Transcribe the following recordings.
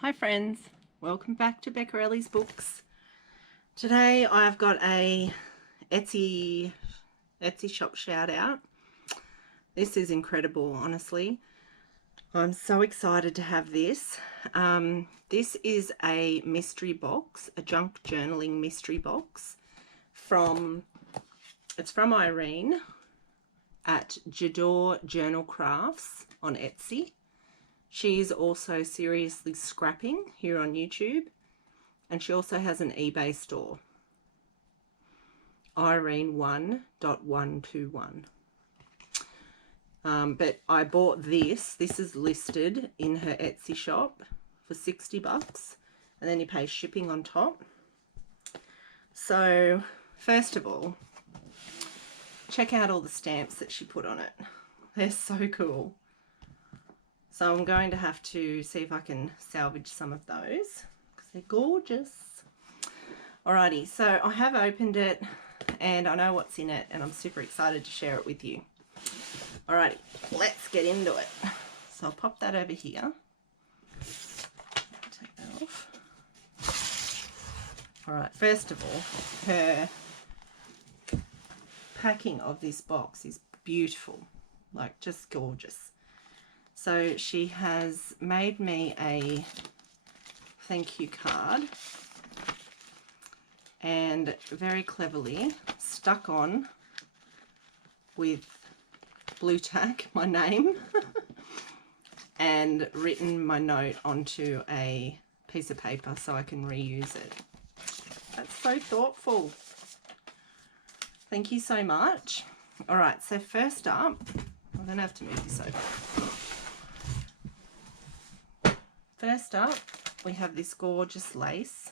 Hi friends, welcome back to Beccarelli's Books. Today I've got a Etsy shop shout out. This is incredible, honestly. I'm so excited to have this. This is a mystery box, a junk journaling mystery box it's from Irene at JadoreJournalCrafts on Etsy. She's also Seriously Scrapping here on YouTube, and she also has an eBay store, Irene1.121. But I bought this. This is listed in her Etsy shop for $60, and then you pay shipping on top. So first of all, check out all the stamps that she put on it. They're so cool. So I'm going to have to see if I can salvage some of those because they're gorgeous. Alrighty, so I have opened it and I know what's in it and I'm super excited to share it with you. Alrighty, let's get into it. So I'll pop that over here. Take that off. Alright, first of all, her packing of this box is beautiful, like just gorgeous. So she has made me a thank you card and very cleverly stuck on with blue tack my name and written my note onto a piece of paper so I can reuse it. That's so thoughtful. Thank you so much. All right, so first up, I'm going to have to move this over. First up, we have this gorgeous lace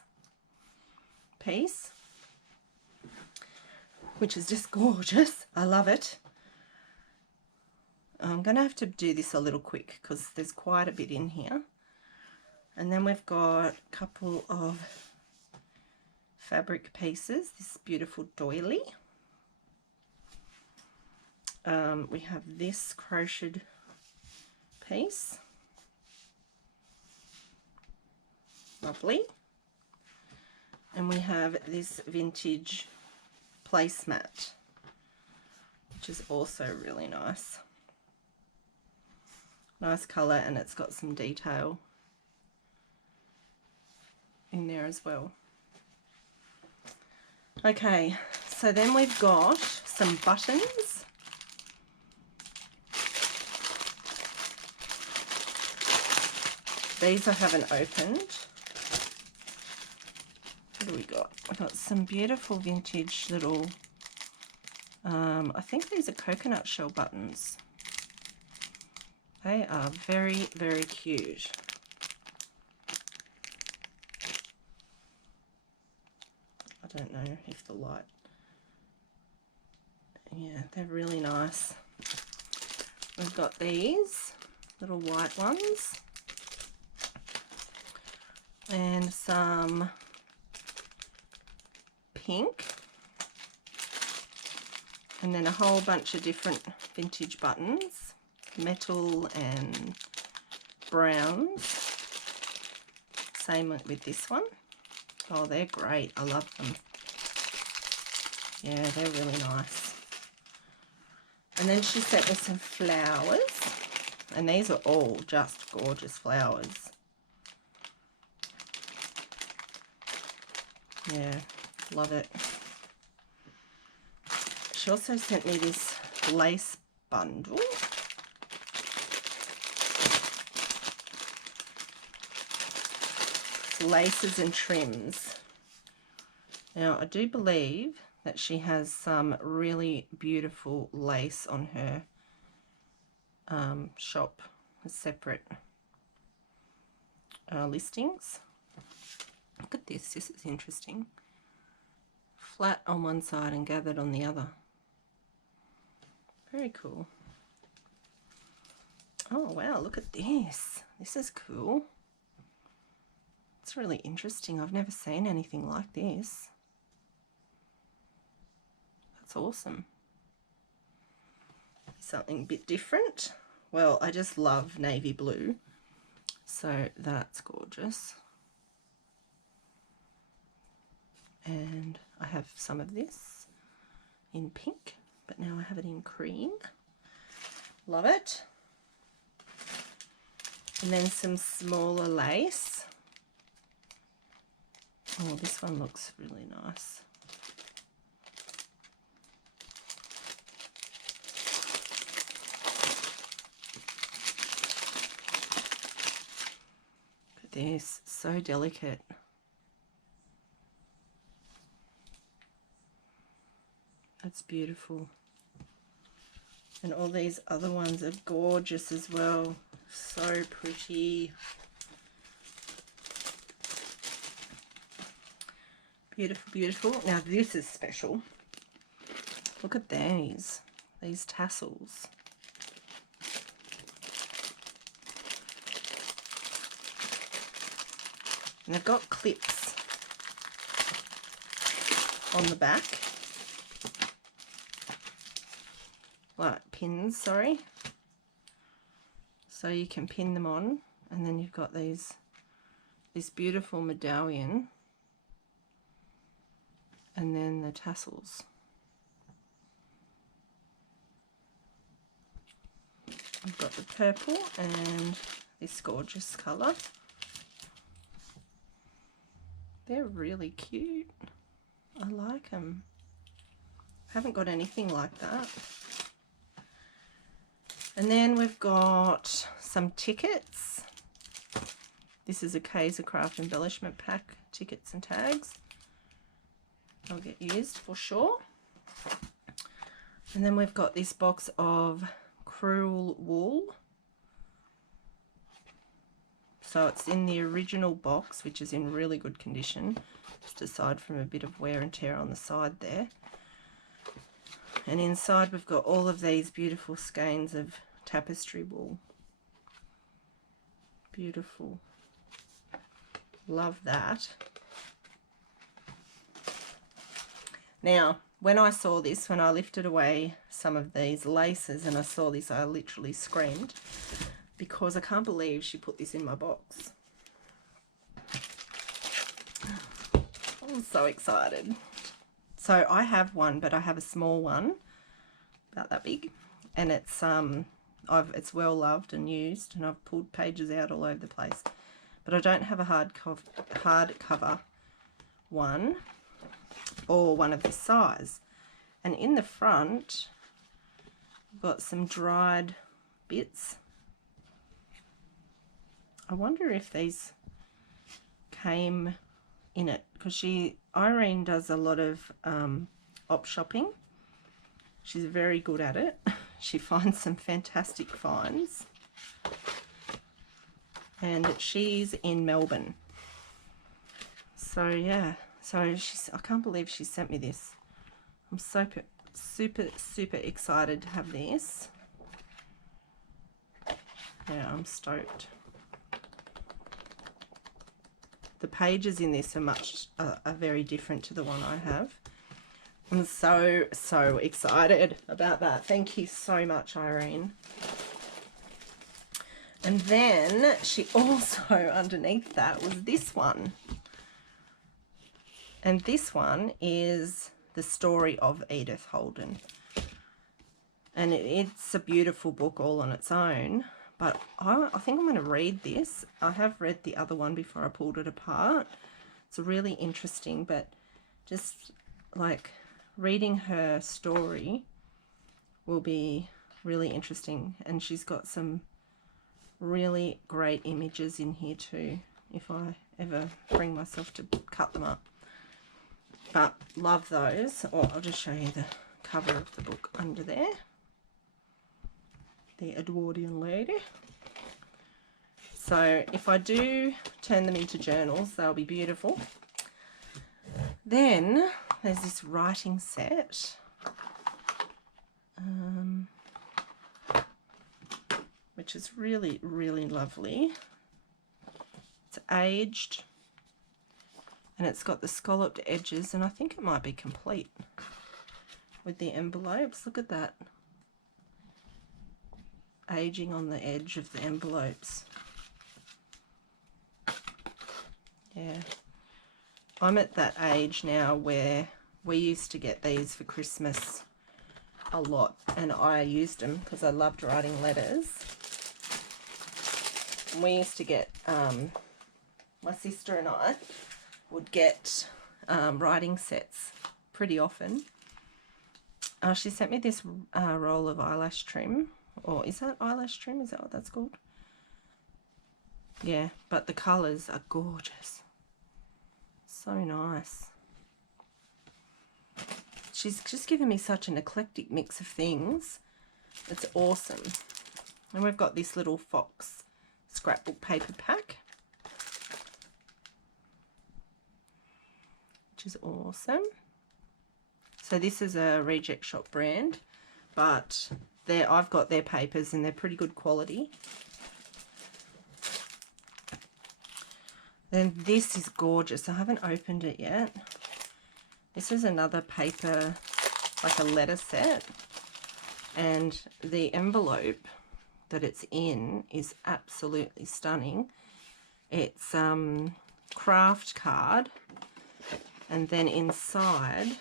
piece, which is just gorgeous. I love it. I'm going to have to do this a little quick because there's quite a bit in here. And then we've got a couple of fabric pieces, this beautiful doily. We have this crocheted piece. Lovely. And we have this vintage placemat, which is also really nice. Nice colour, and it's got some detail in there as well. Okay, so then we've got some buttons. These I haven't opened. What do we got? We've got some beautiful vintage little, I think these are coconut shell buttons. They are very, very cute. I don't know if the light, yeah, they're really nice. We've got these little white ones and some pink, and then a whole bunch of different vintage buttons, metal and browns. Same with this one. Oh, they're great. I love them. Yeah, they're really nice. And then she sent me some flowers, and these are all just gorgeous flowers. Yeah, love it. She also sent me this lace bundle. It's laces and trims. Now, I do believe that she has some really beautiful lace on her shop, separate listings. Look at this. This is interesting. Flat on one side and gathered on the other. Very cool. Oh wow, look at this. This is cool. It's really interesting. I've never seen anything like this. That's awesome. Something a bit different. Well, I just love navy blue. So that's gorgeous. And I have some of this in pink, but now I have it in cream. Love it. And then some smaller lace. Oh, this one looks really nice. Look at this, so delicate. That's beautiful. And all these other ones are gorgeous as well. So pretty. Beautiful, beautiful. Now this is special. Look at these tassels. And they've got clips on the back. Like pins, sorry. So you can pin them on, and then you've got this beautiful medallion, and then the tassels. I've got the purple and this gorgeous colour. They're really cute. I like them. Haven't got anything like that. And then we've got some tickets. This is a Kaiser Craft embellishment pack, tickets and tags. They'll get used for sure. And then we've got this box of Cruel Wool. So it's in the original box, which is in really good condition, just aside from a bit of wear and tear on the side there. And inside we've got all of these beautiful skeins of tapestry wool. Beautiful. Love that. Now, when I saw this, when I lifted away some of these laces and I saw this, I literally screamed, because I can't believe she put this in my box. I'm so excited. So I have one, but I have a small one, about that big, and it's well loved and used, and I've pulled pages out all over the place. But I don't have a hardcover one, or one of this size. And in the front, I've got some dried bits. I wonder if these came in it, because Irene does a lot of op shopping. She's very good at it. She finds some fantastic finds, and she's in Melbourne. So yeah, so I can't believe she sent me this. I'm super excited to have this. Yeah, I'm stoked. The pages in this are very different to the one I have. I'm so excited about that. Thank you so much, Irene. And then she also, underneath that, was this one. And this one is The Story of Edith Holden. And it's a beautiful book all on its own. But I think I'm going to read this. I have read the other one before I pulled it apart. It's really interesting, but just like reading her story will be really interesting. And she's got some really great images in here too, if I ever bring myself to cut them up. But love those. Or I'll just show you the cover of the book under there. The Edwardian lady. So if I do turn them into journals, they'll be beautiful. Then there's this writing set, which is really lovely. It's aged, and it's got the scalloped edges, and I think it might be complete with the envelopes. Look at that. Aging on the edge of the envelopes. Yeah. I'm at that age now where we used to get these for Christmas a lot, and I used them because I loved writing letters. And we used to get, my sister and I would get writing sets pretty often. She sent me this roll of eyelash trim, or is that eyelash trim? Is that what that's called? Yeah, but the colours are gorgeous. So nice. She's just given me such an eclectic mix of things. It's awesome. And we've got this little fox scrapbook paper pack, which is awesome. So this is a Reject Shop brand, but I've got their papers and they're pretty good quality. Then this is gorgeous. I haven't opened it yet. This is another paper, like a letter set, and the envelope that it's in is absolutely stunning. It's craft card, and then inside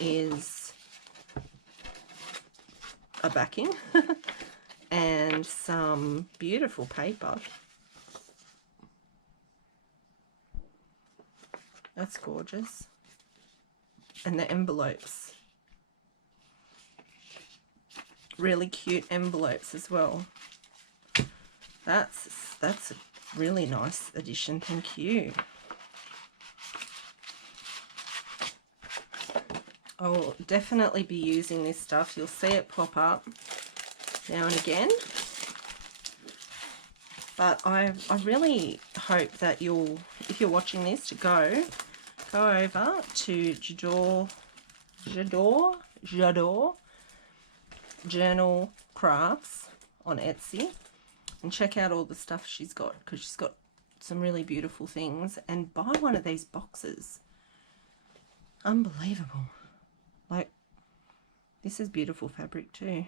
is a backing and some beautiful paper. That's gorgeous. And the envelopes, really cute envelopes as well. That's a really nice addition. Thank you. I'll definitely be using this stuff. You'll see it pop up now and again. But I really hope that you'll, if you're watching this, to go over to JadoreJournalCrafts on Etsy and check out all the stuff she's got, because she's got some really beautiful things, and buy one of these boxes. Unbelievable. Like, this is beautiful fabric too.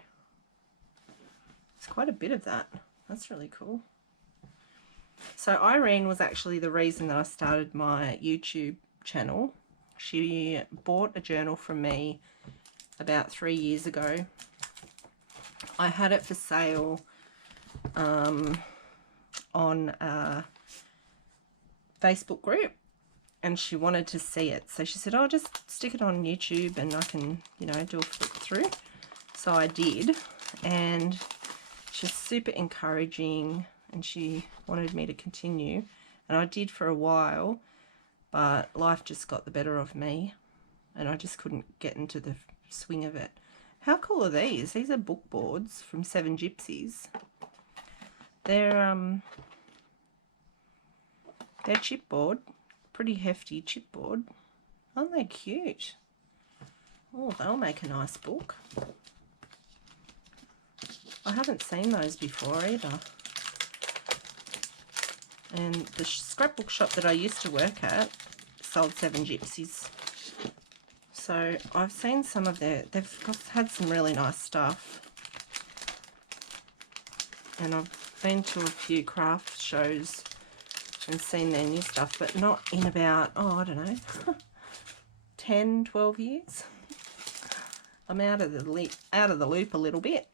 It's quite a bit of that. That's really cool. So Irene was actually the reason that I started my YouTube channel. She bought a journal from me about 3 years ago. I had it for sale on a Facebook group, and she wanted to see it, so she said, "Oh, just stick it on YouTube and I can, you know, do a flip through." So I did, and she's super encouraging, and she wanted me to continue, and I did for a while, but life just got the better of me and I just couldn't get into the swing of it. How cool are these? These are book boards from 7 Gypsies. They're chipboard, pretty hefty chipboard. Aren't they cute? Oh, they'll make a nice book. I haven't seen those before either. And the scrapbook shop that I used to work at sold 7 Gypsies. So I've seen some of they've had some really nice stuff. And I've been to a few craft shows and seen their new stuff, but not in about, oh, I don't know, 10, 12 years. I'm out of the loop a little bit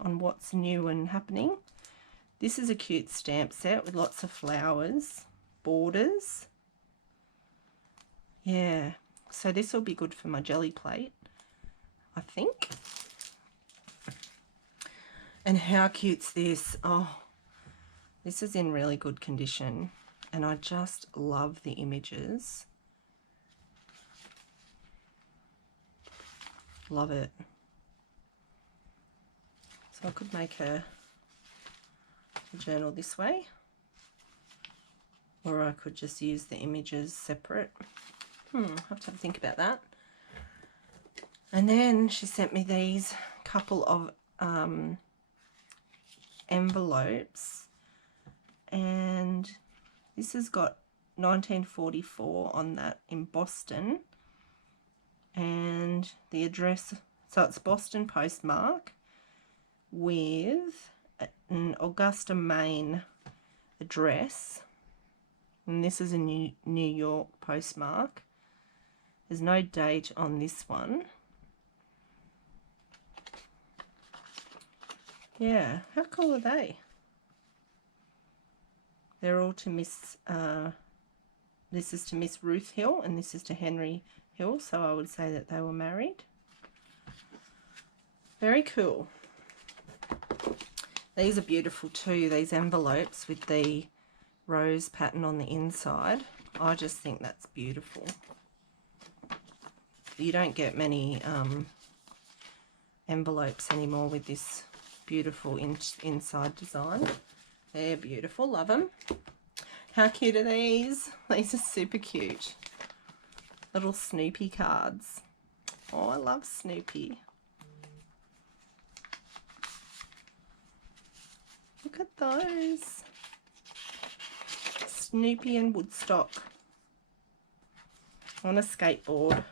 on what's new and happening. This is a cute stamp set with lots of flowers, borders. Yeah, so this will be good for my jelly plate, I think. And how cute's this? Oh, this is in really good condition, and I just love the images. Love it. So I could make a journal this way, or I could just use the images separate. I'll have to think about that. And then she sent me these couple of envelopes, and this has got 1944 on that in Boston, and the address, so it's Boston postmark with an Augusta, Maine address, And this is a New York postmark. There's no date on this one. Yeah, how cool are they? They're all to Miss, this is to Miss Ruth Hill and this is to Henry Hill, so I would say that they were married. Very cool. These are beautiful too, these envelopes with the rose pattern on the inside. I just think that's beautiful. You don't get many envelopes anymore with this beautiful inside design. They're beautiful, love them. How cute are these? These are super cute. Little Snoopy cards. Oh, I love Snoopy. Look at those. Snoopy and Woodstock on a skateboard.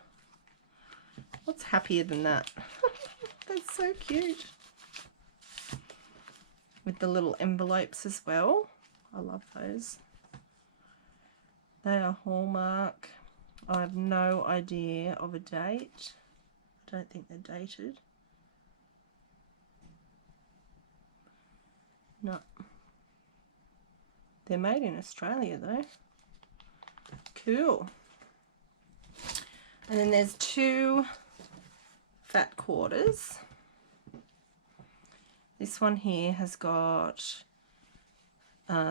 What's happier than that? That's so cute. With the little envelopes as well. I love those. They are Hallmark. I have no idea of a date. I don't think they're dated. No. They're made in Australia though. Cool. And then there's two fat quarters. This one here has got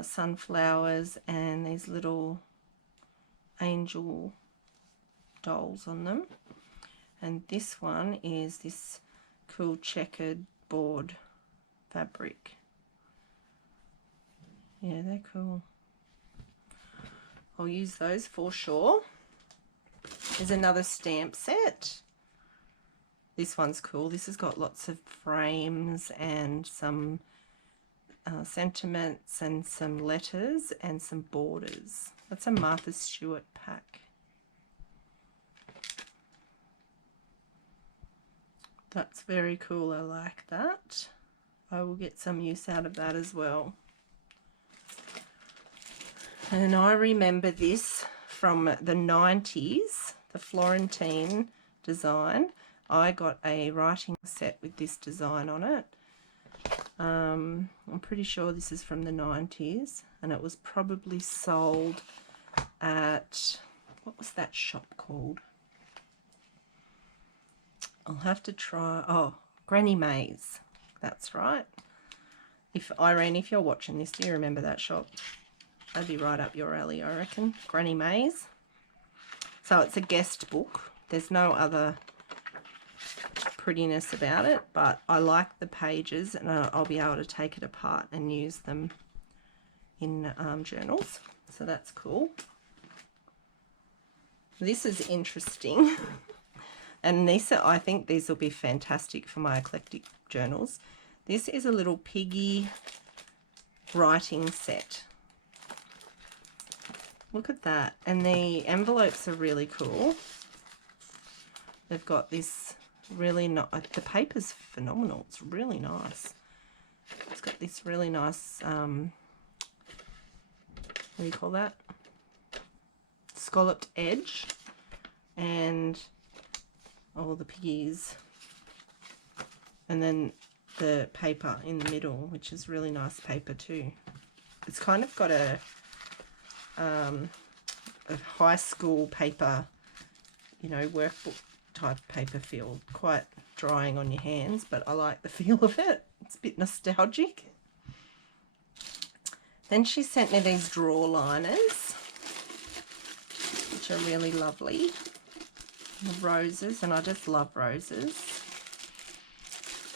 sunflowers and these little angel dolls on them. And this one is this cool checkered board fabric. Yeah, they're cool. I'll use those for sure. There's another stamp set. This one's cool. This has got lots of frames and some sentiments and some letters and some borders. That's a Martha Stewart pack. That's very cool. I like that. I will get some use out of that as well. And I remember this from the 90s, the Florentine design. I got a writing set with this design on it. I'm pretty sure this is from the 90s, and it was probably sold at, what was that shop called? I'll have to try, oh, Granny May's. That's right. If Irene, if you're watching this, do you remember that shop? That'd be right up your alley, I reckon. Granny May's. So it's a guest book. There's no other prettiness about it, but I like the pages, and I'll be able to take it apart and use them in journals. So that's cool. This is interesting. And these are, I think these will be fantastic for my eclectic journals. This is a little piggy writing set. Look at that. And the envelopes are really cool. They've got this really nice, the paper's phenomenal. It's really nice. It's got this really nice, what do you call that? Scalloped edge. And all the piggies. And then the paper in the middle, which is really nice paper too. It's kind of got a high school paper, you know, workbook type paper feel. Quite drying on your hands, but I like the feel of it. It's a bit nostalgic. Then she sent me these drawer liners, which are really lovely. The roses, and I just love roses.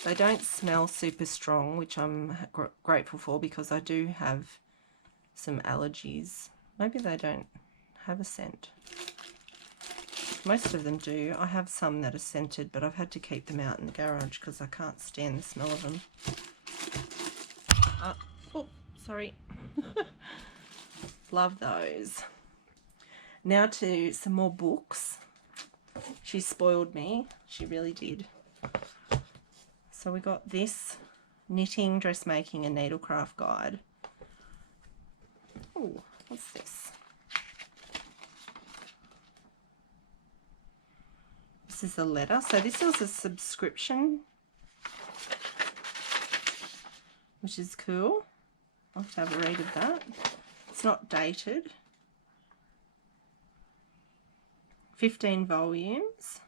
They don't smell super strong, which I'm grateful for, because I do have some allergies. Maybe they don't have a scent. Most of them do. I have some that are scented, but I've had to keep them out in the garage because I can't stand the smell of them. Oh, sorry. Love those. Now to some more books. She spoiled me. She really did. So we got this knitting, dressmaking and needlecraft guide. Oh, what's this? This is a letter. So this was a subscription, which is cool. I'll have to have a read of that. It's not dated. 15 volumes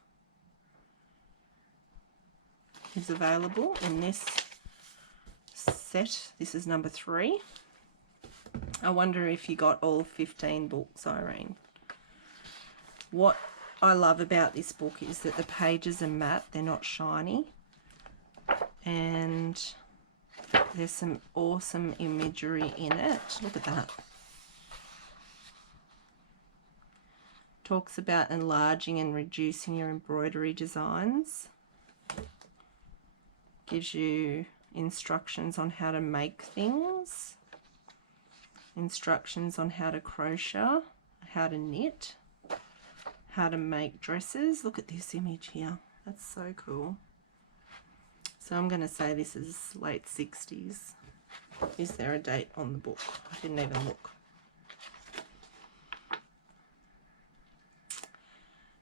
is available in this set. This is number 3. I wonder if you got all 15 books, Irene. What I love about this book is that the pages are matte, they're not shiny, and there's some awesome imagery in it. Look at that. Talks about enlarging and reducing your embroidery designs. Gives you instructions on how to make things. Instructions on how to crochet, how to knit, how to make dresses. Look at this image here. That's so cool. So I'm going to say this is late 60s. Is there a date on the book? I didn't even look.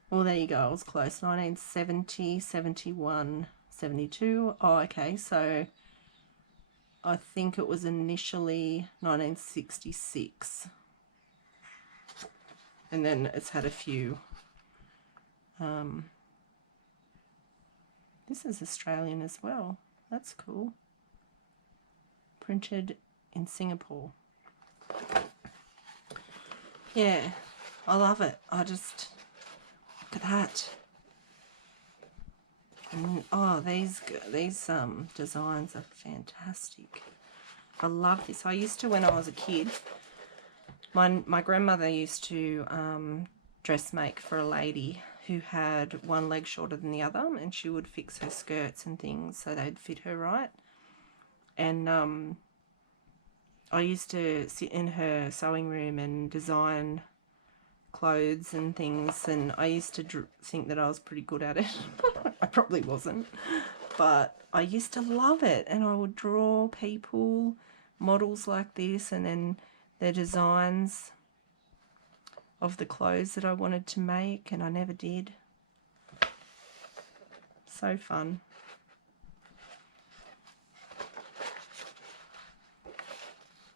Well, there you go. I was close. 1970, 71, 72. Oh, okay. So I think it was initially 1966. And then it's had a few. This is Australian as well. That's cool. Printed in Singapore. Yeah, I love it. I just, look at that. And, oh, these designs are fantastic. I love this. I used to, when I was a kid, my grandmother used to dressmake for a lady who had one leg shorter than the other, and she would fix her skirts and things so they'd fit her right. And I used to sit in her sewing room and design clothes and things, and I used to think that I was pretty good at it. I probably wasn't, but I used to love it, and I would draw people, models like this, and then their designs of the clothes that I wanted to make, and I never did. So fun.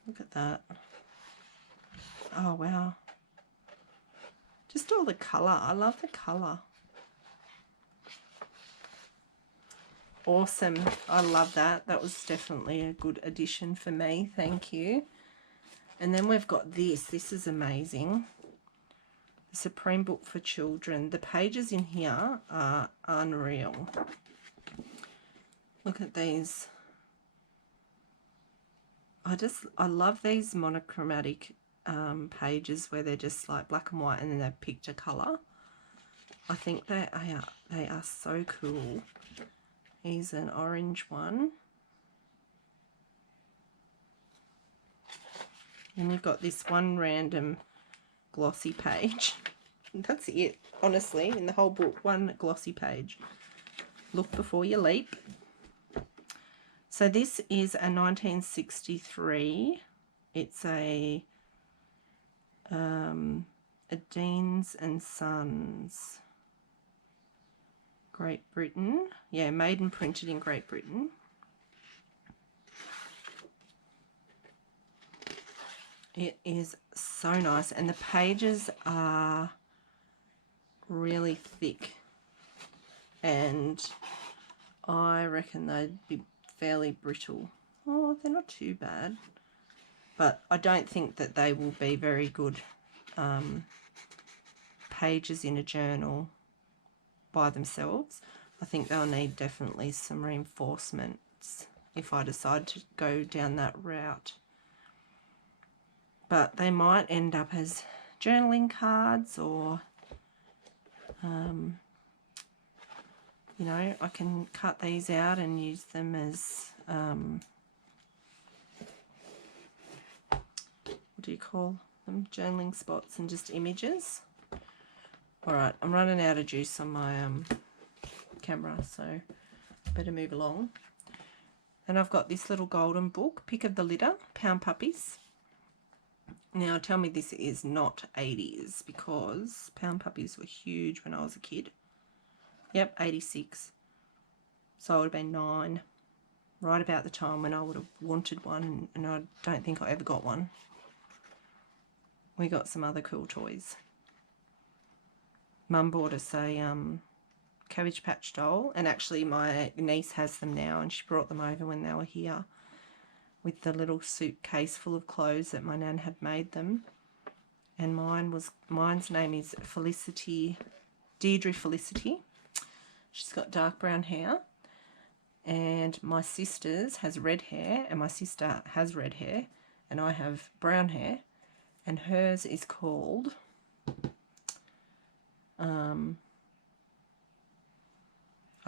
Look at that. Oh wow. Just all the colour. I love the colour. Awesome. I love that. That was definitely a good addition for me. Thank you. And then we've got this. This is amazing. The Supreme Book for Children. The pages in here are unreal. Look at these. I love these monochromatic pages where they're just like black and white and then they've picked a colour. I think they are so cool. Here's an orange one. And you've got this one random glossy page. That's it, honestly, in the whole book, one glossy page. Look before you leap. So this is a 1963. It's a Deans and Sons, Great Britain. Yeah, made and printed in Great Britain. It is so nice, and the pages are really thick, and I reckon they'd be fairly brittle. Oh, they're not too bad, but I don't think that they will be very good pages in a journal by themselves. I think they'll need definitely some reinforcements if I decide to go down that route. But they might end up as journaling cards, or you know, I can cut these out and use them as what do you call them, journaling spots, and just images. Alright, I'm running out of juice on my camera, so better move along. And I've got this little golden book, Pick of the Litter, Pound Puppies. Now tell me this is not 80s, because Pound Puppies were huge when I was a kid. Yep, 86. So I would have been 9, right about the time when I would have wanted one, and I don't think I ever got one. We got some other cool toys. Mum bought us a Cabbage Patch doll, and actually my niece has them now, and she brought them over when they were here with the little suitcase full of clothes that my nan had made them. And mine's name is Felicity, Deirdre Felicity. She's got dark brown hair, and my sister's has red hair, and my sister has red hair, and I have brown hair, and hers is called I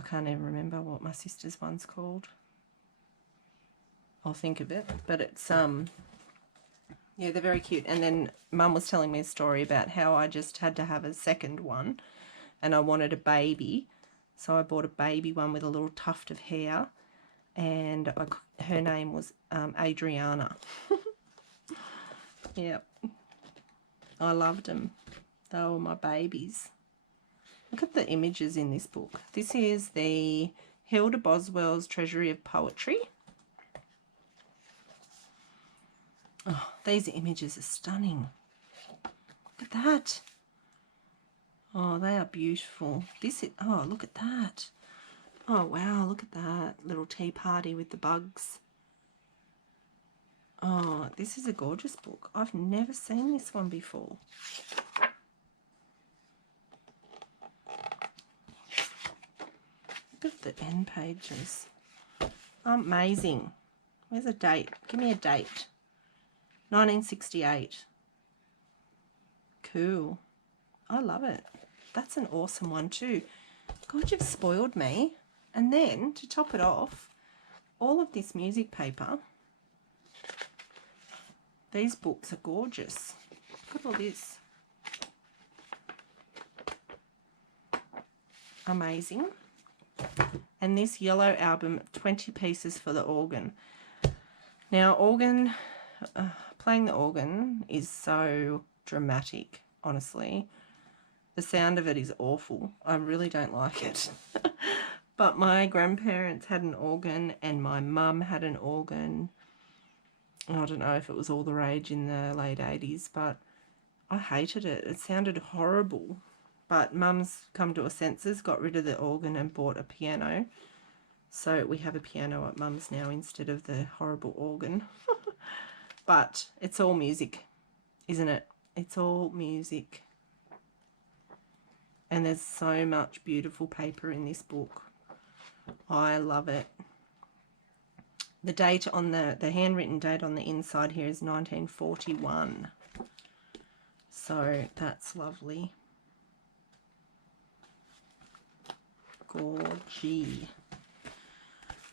can't even remember what my sister's one's called. I'll think of it, but it's yeah, they're very cute. And then Mum was telling me a story about how I just had to have a second one, and I wanted a baby, so I bought a baby one with a little tuft of hair, and her name was Adriana. Yep, I loved them. They were my babies. Look at the images in this book. This is the Hilda Boswell's Treasury of Poetry. Oh, these images are stunning. Look at that. Oh, they are beautiful. This is, oh, look at that. Oh, wow, look at that little tea party with the bugs. Oh, this is a gorgeous book. I've never seen this one before. Look at the end pages. Amazing. Where's a date? Give me a date. 1968. Cool. I love it. That's an awesome one too. God, you've spoiled me. And then, to top it off, all of this music paper. These books are gorgeous. Look at all this. Amazing. And this yellow album, 20 pieces for the organ. Now, playing the organ is so dramatic, honestly. The sound of it is awful. I really don't like it. But my grandparents had an organ, and my mum had an organ. I don't know if it was all the rage in the late 80s, but I hated it. It sounded horrible. But Mum's come to her senses, got rid of the organ and bought a piano. So we have a piano at Mum's now instead of the horrible organ. But it's all music, isn't it? It's all music. And there's so much beautiful paper in this book. I love it. The date on the handwritten date on the inside here is 1941. So that's lovely. Gorgy.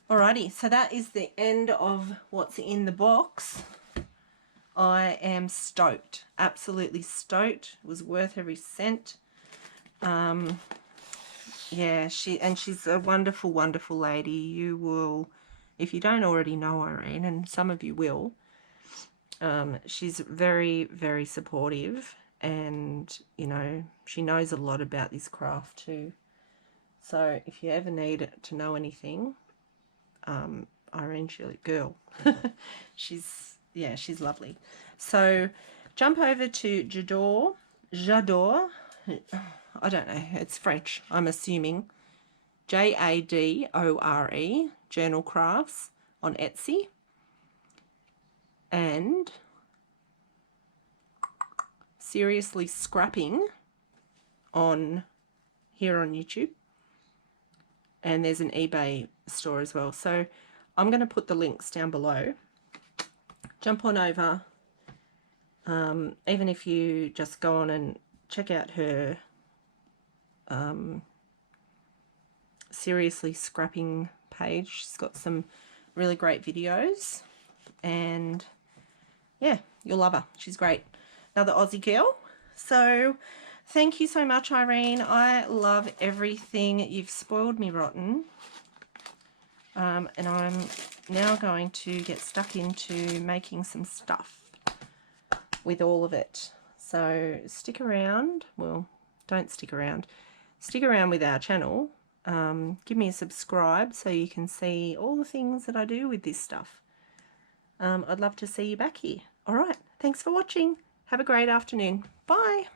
Alrighty, so that is the end of what's in the box. I am stoked, absolutely stoked. It was worth every cent. Yeah, she's a wonderful, wonderful lady. You will, if you don't already know Irene, and some of you will, she's very, very supportive, and you know, she knows a lot about this craft too. So if you ever need to know anything, Irene's your girl. she's lovely. So jump over to Jadore, I don't know, it's French, I'm assuming, Jadore Journal Crafts on Etsy, and Seriously Scrapping on here on YouTube. And there's an eBay store as well. So I'm going to put the links down below. Jump on over. Even if you just go on and check out her Seriously Scrapping page. She's got some really great videos. And yeah, you'll love her. She's great. Another Aussie girl. So thank you so much, Irene. I love everything. You've spoiled me rotten. And I'm now going to get stuck into making some stuff with all of it. So stick around. Well, don't stick around. Stick around with our channel, give me a subscribe so you can see all the things that I do with this stuff. I'd love to see you back here. All right, thanks for watching. Have a great afternoon. Bye.